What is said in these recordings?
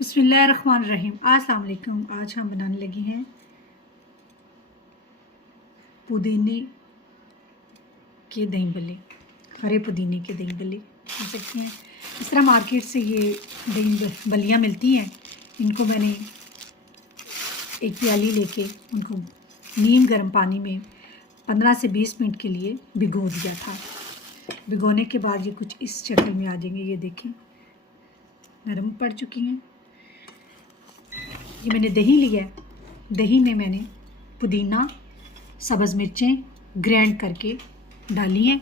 बिस्मिल्लाहिर्रहमानिर्रहीम। अस्सलाम वालेकुम। आज हम बनाने लगे हैं पुदीने के दही भल्ले, हरे पुदीने के दही भल्ले कह सकते हैं। इस तरह मार्केट से ये दही भल्लियाँ मिलती हैं। इनको मैंने एक प्याली लेके उनको नीम गर्म पानी में 15 से 20 मिनट के लिए भिगो दिया था। भिगोने के बाद ये कुछ इस शक्ल में आ जाएंगे। ये देखें, नरम पड़ चुकी हैं। ये मैंने दही लिया है। दही में मैंने पुदीना, सब्ज़ मिर्चें ग्राइंड करके डाली हैं।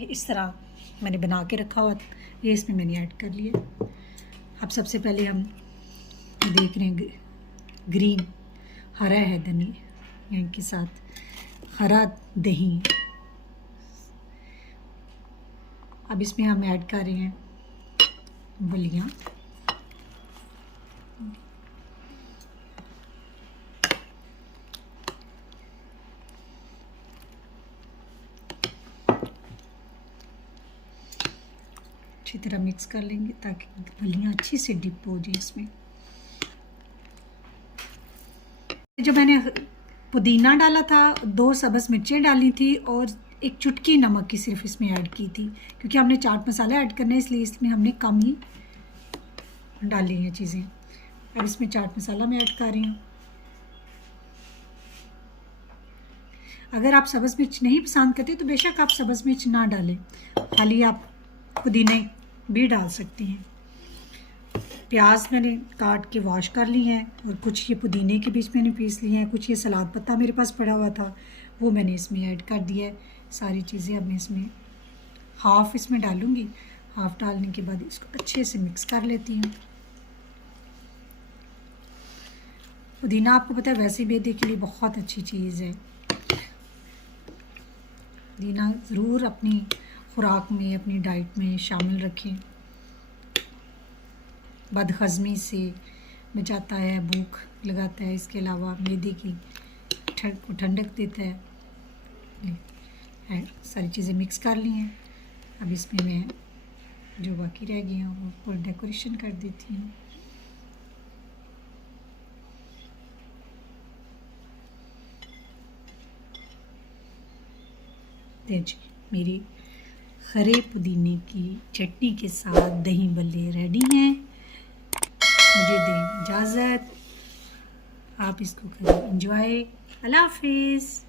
ये इस तरह मैंने बना के रखा हुआ, ये इसमें मैंने ऐड कर लिया। अब सबसे पहले हम देख रहे हैं ग्रीन हरा है धनिया के साथ हरा दही। अब इसमें हम ऐड कर रहे हैं बलियाँ। अच्छी तरह मिक्स कर लेंगे ताकि बलियाँ अच्छी से डिप हो जाए इसमें। जो मैंने पुदीना डाला था, 2 सब्ज़ मिर्चें डाली थी और एक चुटकी नमक की सिर्फ इसमें ऐड की थी, क्योंकि हमने चाट मसाला ऐड करना है इसलिए इसमें हमने कम ही डाली हैं चीज़ें। अब इसमें चाट मसाला मैं ऐड कर रही हूँ। अगर आप सब्ज़ मिर्च नहीं पसंद करते तो बेशक आप सब्ज़ मिर्च ना डालें, खाली आप पुदीने भी डाल सकते हैं। प्याज मैंने काट के वॉश कर ली हैं और कुछ ये पुदीने के बीच मैंने पीस लिए हैं। कुछ ये सलाद पत्ता मेरे पास पड़ा हुआ था, वो मैंने इसमें ऐड कर दिया है। सारी चीज़ें अब मैं इसमें हाफ़ इसमें डालूँगी। हाफ़ डालने के बाद इसको अच्छे से मिक्स कर लेती हूँ। पुदीना आपको पता है वैसे भी बेदी के लिए बहुत अच्छी चीज़ है। पुदीना ज़रूर अपनी खुराक में, अपनी डाइट में शामिल रखें। बदहज़मी से बचाता है, भूख लगाता है, इसके अलावा मैदे की ठंडक देता है। सारी चीज़ें मिक्स कर ली हैं। अब इसमें मैं जो बाकी रह गई हैं वो ऊपर डेकोरेशन कर देती हूँ। मेरी हरे पुदीने की चटनी के साथ दही भल्ले रेडी हैं। मुझे दें इजाज़त, आप इसको करें एंजॉय। अल्लाह हाफिज़।